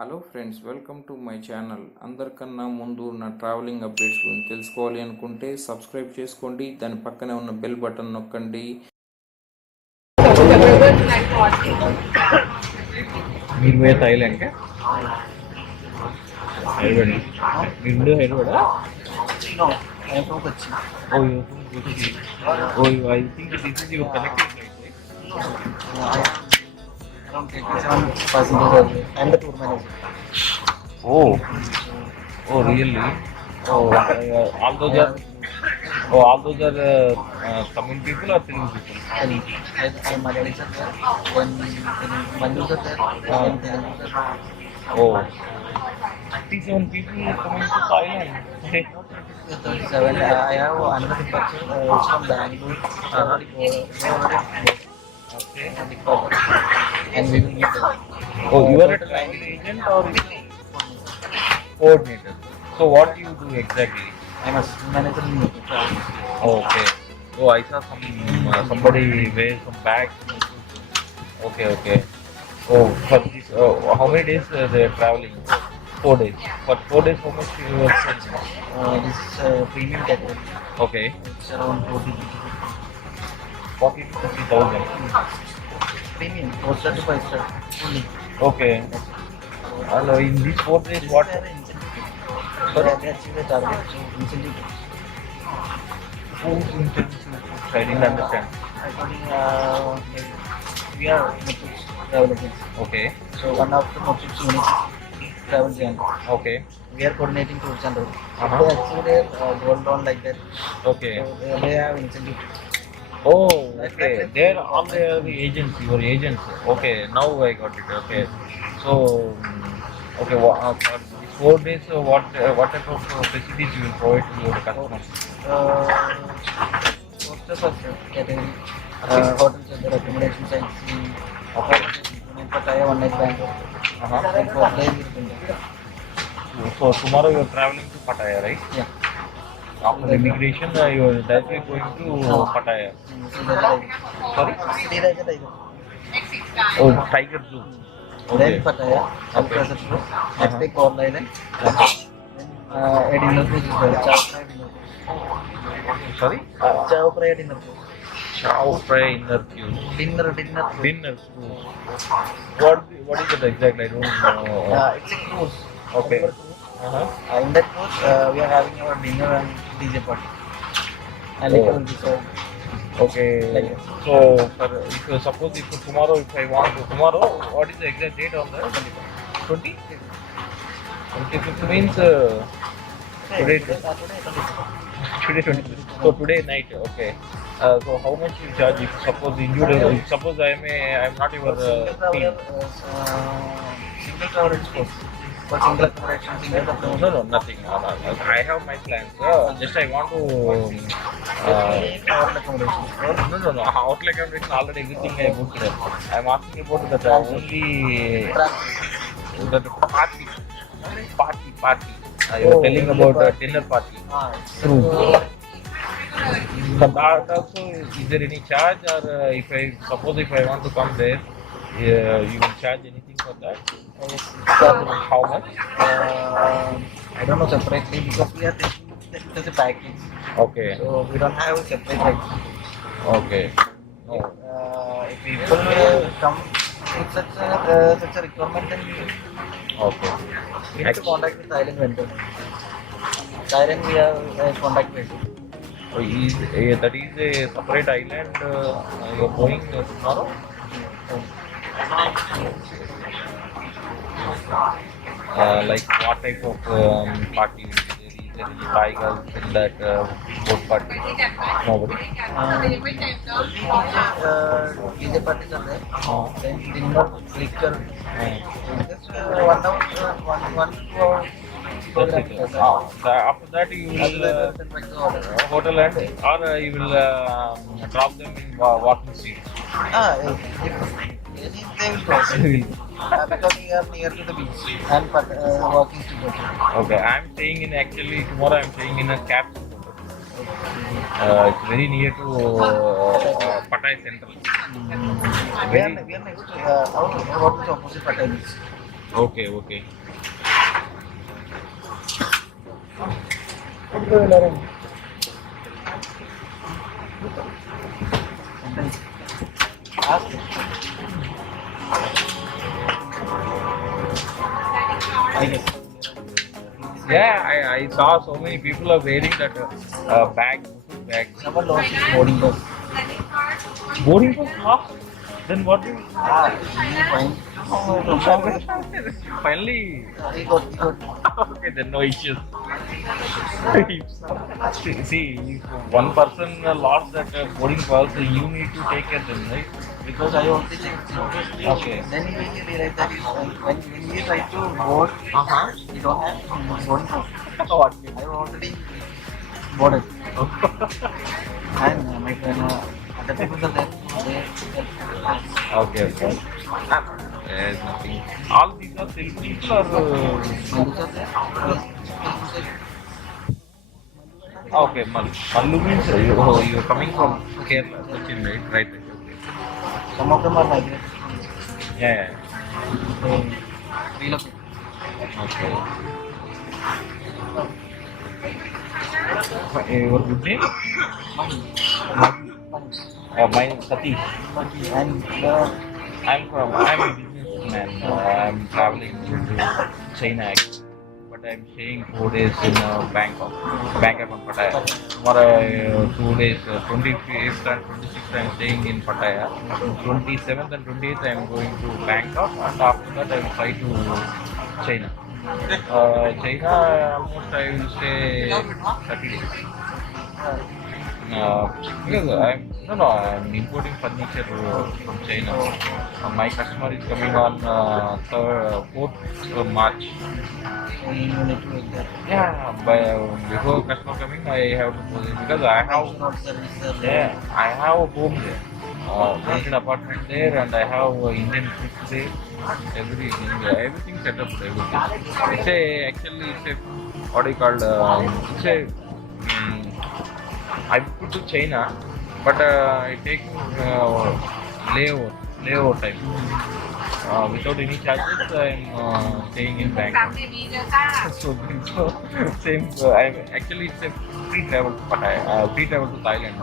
Hello friends, welcome to my channel. అందరికన్నా ముందు నా ట్రావెలింగ్ అప్డేట్స్ గురించి తెలుసుకోవాలి అనుకుంటే సబ్స్క్రైబ్ చేసుకోండి, దాని పక్కనే ఉన్న బెల్ బటన్ నొక్కండి. మీరు థాయిలాండ్ హైదరాబాద్ మీరు Hyderabad No, I am from Kochi. Oh, you're from Kochi. Oh, I think this is your connecting flight, right? I am around 87 passengers. I am the tour manager. Oh, really? Oh, all those are Tamil people or Telugu people? And I am Malayali sir there, then Manju sir there, then Telugu sir. Oh, 37 people coming to Thailand. Hey. 37. I have another departure. It's from Bangalore. Okay. And we will meet there. Oh, you are a travel agent or coordinator? So what do you do exactly? I am assistant manager in travel. Oh, okay. Oh, I saw somebody wear some bags. Okay. Oh, for this, how many days they are traveling? 4 days. For 4 days, how much you are spending? This is premium category. Okay. It's around 40 to 50,000. premium, 4 star to 5 star only. Okay. And in these 4 days, what? Sorry, they achieve the target. So incentive. Who's intensive? I didn't understand. According, we are Muthu's travel agents. Okay. So one of the Muthu's units travel agent. Okay. We are coordinating tours and all. Uh-huh. They achieve their gold loan like that. Okay. So they have incentive. Oh, okay. They're all the agents, your agents. Okay, now I got it. Okay. So, okay, for these 4 days, what type of facilities you will provide to your customers? Hostels of category. Hotels and their accommodation sites. Okay. Pattaya, one night Bangalore. Uh-huh. And 4 days we will do. So tomorrow you are traveling to Pattaya, right? Yeah. After immigration, you are directly going to Pattaya. Sorry? Oh, Tiger Zoo. Then Pattaya, Okay. Alcazar Zoo, next day Corn Island, then a dinner cruise is there, Chow Fry dinner cruise. Sorry? Chow Fry dinner cruise. Chow Fry Inner Cruise. Dinner cruise. Dinner cruise. What is it exactly? I don't know. It's a cruise. Okay. River cruise. Uh-huh. In that cruise, we are having our dinner and DJ party. And liquor will be served. Okay. Like So, suppose if tomorrow, if I want to tomorrow, what is the exact date on that? 20? 25th means today. Today 20. So today night. Okay. So how much you charge if suppose individual? Suppose I am not your team. Single travel expense. For single accommodation, single accommodation. No, nothing. I have my plans. Just I want to. Travel accommodation. No. Hotel accommodation already everything I booked. I am asking about the only the party. You were telling about dinner party. True. For that also, is there any charge or if I want to come there, you will charge anything for that? How much? I don't know separately because we are taking it as a package. Okay. So we don't have a separate package. Okay. No. If people come with such a requirement, then Okay. we need to contact the Thailand vendor. Thailand we have a contact vendor. So that is a separate island you are going tomorrow? Like what type of party will be there? Is there any tigers in that boat party? Nobody? DJ parties are there. Oh. Then dinner, liquor. Just 1 hour, 1 to 2 hours. That's it. After that you will hotel and or you will drop them in walking street. They will cross. Because we are near to the beach and walking to go. Okay, I'm staying in tomorrow I'm staying in a capsule. It's very near to Pattaya Central. We are next to what is opposite Pattaya beach. Okay, okay. Ask him. I guess. Yeah, I saw so many people are wearing that bag, bag. Someone lost his boarding pass. Boarding pass lost. Then what do you? He went Finally. he got Okay, then no issues. See, if one person lost that boarding pass, you need to take care then, right? because I already checked. Okay. Then he realized that when he tried to board, he don't have boarding pass. What? I already boarded. And my friend, other people are there. Okay, okay. There's nothing. All these are Telugu people or? My teacher there. Okay, Mallu means you're coming from Kerala, Cochin, right? Right, right, okay. Some of them are migrants. Yeah, They relocate. okay. Your good name? Money. Mine Satish. And I'm a businessman. I'm traveling to China actually. But I'm staying 4 days in Bangkok and Pattaya. Tomorrow 2 days, 25th and 26th I'm staying in Pattaya. 27th and 28th I'm going to Bangkok, and after that I will fly to China. China almost I will stay 30 days. Because I'm importing furniture from China. My customer is coming on 4th March. you need to make that. Yeah, but before customer coming, I have to put it because I have I have a home there, rented apartment there, and I have Indian food there. Everything set up. Everything. It's a what do you call? I put to China, but it takes layover time. Without any charges, I'm staying in Bangkok. So same. It's a free travel, but free travel to Thailand.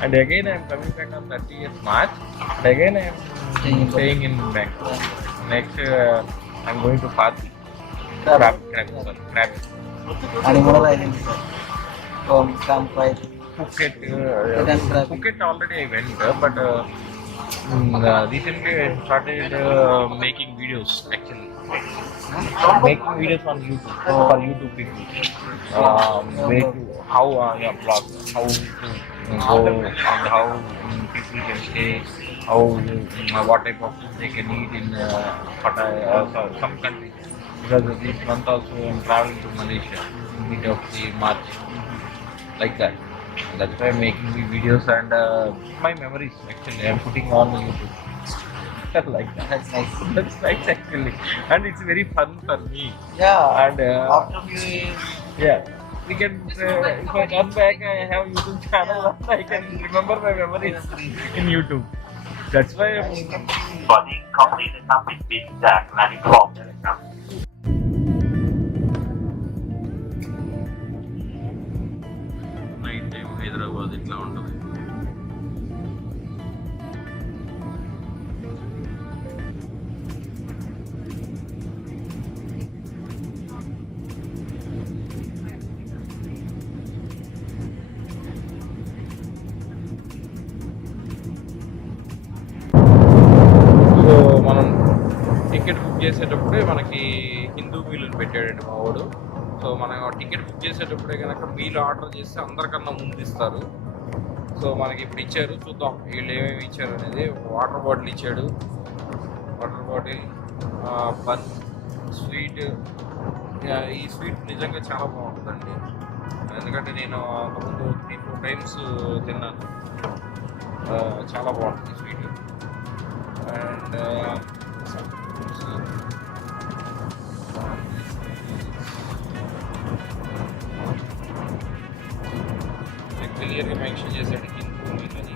And again, I'm coming back on 30th March. And again, I'm staying in Bangkok. Next, I'm going to Pati. Crab. Animal island. From campsite. Phuket already I went, but recently I started making videos actually. Making videos on YouTube for YouTube people. How blog, how to go and how people can stay, how what type of food they can eat in some countries. Because this month also I'm traveling to Malaysia in mid of the March, like that. That's why I'm making the videos and my memories actually I'm putting on YouTube. Like that. That's nice. That's nice actually, and it's very fun for me. Yeah. And After few years, yeah, we can. If I come back, I have YouTube channel. I can remember my memories in YouTube. That's why. สวัสดีครับนี่นะครับปิดบินจากแลนดิ้งคลองนะครับ night time Hyderabad ఇట్లా ఉంటుంది. So మనం ticket book చేసేటప్పుడే మనకి హిందూ మీల్ని పెట్టాడండి మా వాడు. So మనం ticket book చేసేటప్పుడే కనుక మీల్ ఆర్డర్ చేస్తే అందరికన్నా ముందు ఇస్తారు. సో మనకి ఇప్పుడు ఇచ్చారు, చూద్దాం వీళ్ళు ఏమేమి ఇచ్చారు అనేది. వాటర్ బాటిల్ ఇచ్చాడు, వాటర్ బాటిల్, బన్, స్వీట్. ఈ స్వీట్ నిజంగా చాలా బాగుంటుందండి, ఎందుకంటే నేను అంతకుముందు 3-4 టైమ్స్ తిన్నాను. చాలా బాగుంటుంది స్వీట్. అండ్ క్లియర్గా మెన్షన్ చేశాడు హిందూ మీల్ అని.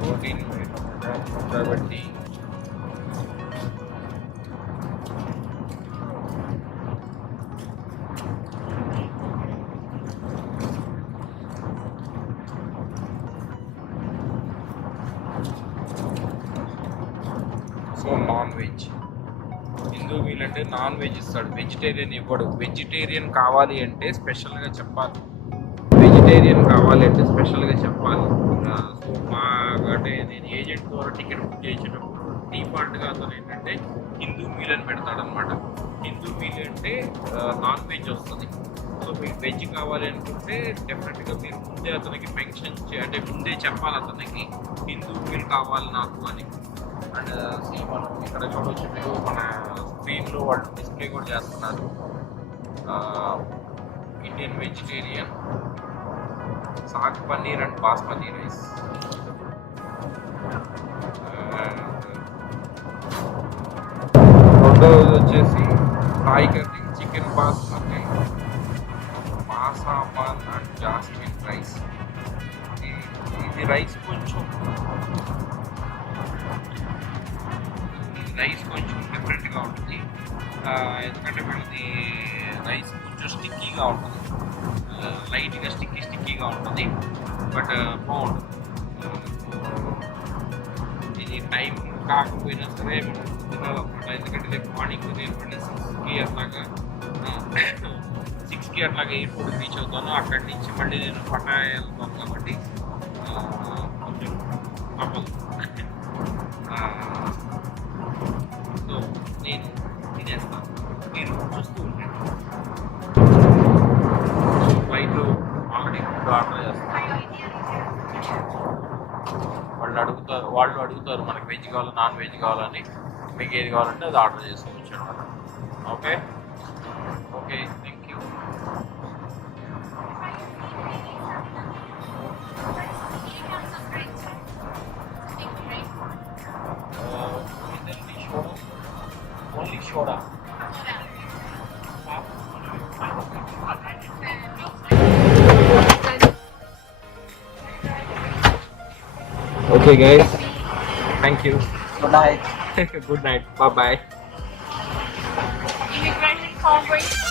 ప్రోటీన్ కాబట్టి so non veg Hindu meal అంటే నాన్ వెజ్ ఇస్తాడు, వెజిటేరియన్ ఇవ్వడు. వెజిటేరియన్ కావాలి అంటే స్పెషల్గా చెప్పాలి, వెజిటేరియన్ కావాలి అంటే స్పెషల్గా చెప్పాలి. సో మా అంటే నేను ఏజెంట్ ద్వారా టికెట్ బుక్ చేసేటప్పుడు డిఫాల్ట్గా అతను ఏంటంటే హిందూ మీల్ అని పెడతాడనమాట. హిందూ మీల్ అంటే నాన్ వెజ్ వస్తుంది. సో మీకు వెజ్ కావాలి అనుకుంటే డెఫినెట్గా మీరు ముందే అతనికి మెన్షన్ అంటే ముందే చెప్పాలి అతనికి హిందూ మీల్ కావాలి నాకు అని. అండ్ మనం ఇక్కడ చూడవచ్చు, మీరు మన స్క్రీన్లో వాళ్ళు డిస్ప్లే కూడా చేస్తున్నారు. Indian vegetarian saag paneer and basmati rice. రెండవది వచ్చేసి ఫ్రై కర్రీ చికెన్ బాస్మతి మాసాపాన్ అండ్ జాస్మిన్ రైస్. ఇది రైస్ కొంచెం డిఫరెంట్గా ఉంటుంది, ఎందుకంటే మనది రైస్ కొంచెం స్టిక్కీగా ఉంటుంది, లైట్గా స్టిక్కీగా ఉంటుంది, బట్ బాగుంటుంది. ఇది టైం కాకపోయినా సరే మనం తినాలన్నమాట, ఎందుకంటే రేపు మార్నింగ్ నేను 6కి అట్లాగా ఎయిర్పోర్ట్ రీచ్ అవుతాను. అక్కడి నుంచి మళ్ళీ నేను పటాయా వెళ్తాను కాబట్టి కొంచెం తప్పదు. సో నేను తినేస్తాను, మీరు చూస్తూ ఉంటాను. ఫ్లైట్లో ఆల్రెడీ ఫుడ్ ఆర్డర్ చేస్తాను. వాళ్ళు అడుగుతారు మనకి వెజ్ కావాలి నాన్ వెజ్ కావాలని, మీకు ఏది కావాలంటే అది ఆర్డర్ చేసుకోవచ్చు అనమాట. Okay thank you. ఓన్లీ షోడా. Okay guys, thank you. Good night. Good night. Bye bye. Immigration conference.